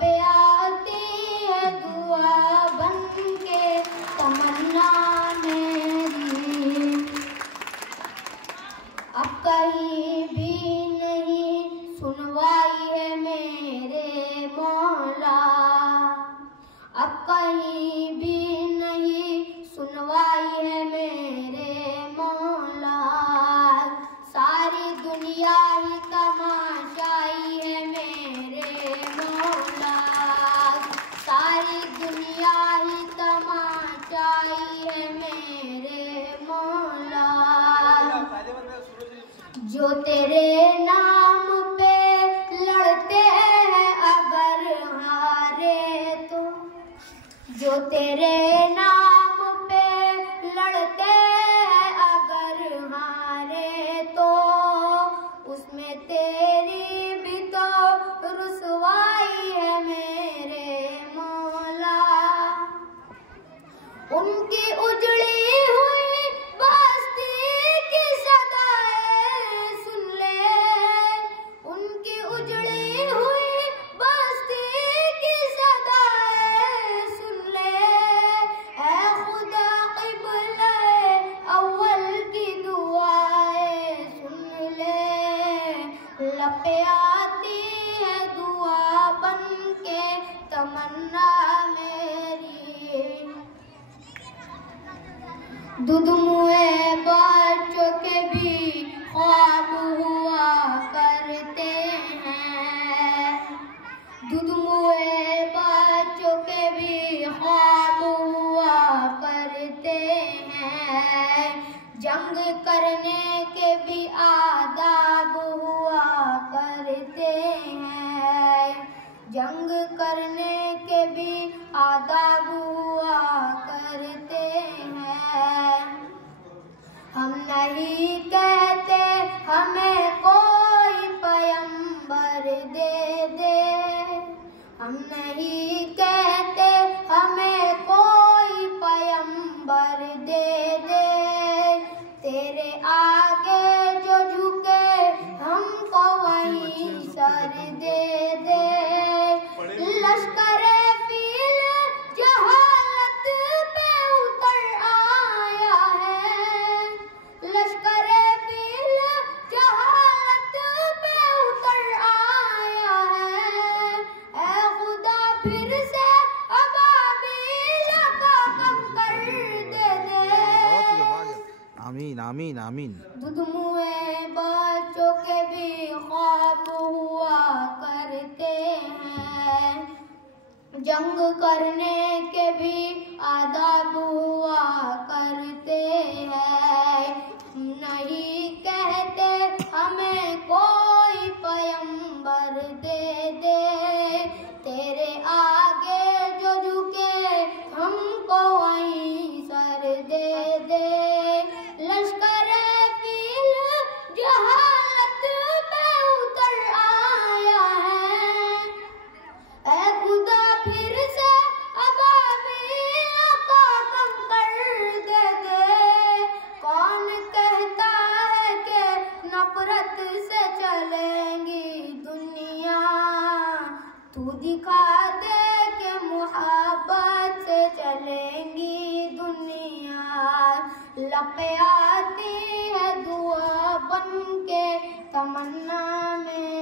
पे आती है दुआ बन के तमन्ना मेरी। अब कहीं भी नहीं सुनवाई है मेरे मौला, अब कहीं भी नहीं सुनवाई है मेरे मौला। सारी दुनिया ही तमाशाई है मेरे मौला, सारी दुनिया ही तमाशाई है मेरे मौला। जो तेरे नाम पे लड़ते हैं अगर हारे तो, जो तेरे नाम पे लड़ते हैं अगर हारे तो, उसमें तेरी भी तो रुसवाई है मेरे मौला। उनकी उजड़ी हुई बस्ती की सदाएं सुन ले, उनकी उजड़ी हुई बस्ती की सदाएं सुन ले। ऐ खुदा क़िबला अव्वल की दुआएं सुन ले। लब पे आती है दुआ बन के तमन्ना मेरी। दूध मुए बच्चों के भी ख्वाब हुआ करते हैं, दूध मुए बच्चों के भी ख्वाब हुआ करते हैं। जंग करने के भी आदाब हुआ करते हैं, जंग करने के भी आदाब हुआ करते हैं। हम नहीं कहते हमें कोई पैगंबर दे दे, हम नहीं कहते हमें कोई पैगंबर दे दे। तेरे आगे जो झुके हमको वहीं सर दे दे। लश्करे फील जहालत पे उतर आया है, लश्करे फील जहालत पे उतर आया है। ऐ खुदा फिर से अबाबील का कंकर दे दे। आमीन आमीन आमीन। दूध मुए बच्चों के भी ख्वाब हुआ करते हैं, जंग करने के भी आदाब हुआ करते हैं। हम नहीं कहते हमें कोई पैगंबर दे दे। तेरे आगे जो झुके हमको वहीं सर दे दे। लश्कर फील जहालत पे उतर आया है, ऐ खुदा फिर से अबाबील का कंकर दे दे। कौन कहता है कि नफरत से चलेंगी दुनिया, तू दिखा दे कि मोहब्बत से चलेंगी दुनिया। लब पे आती है दुआ बन के तमन्ना में।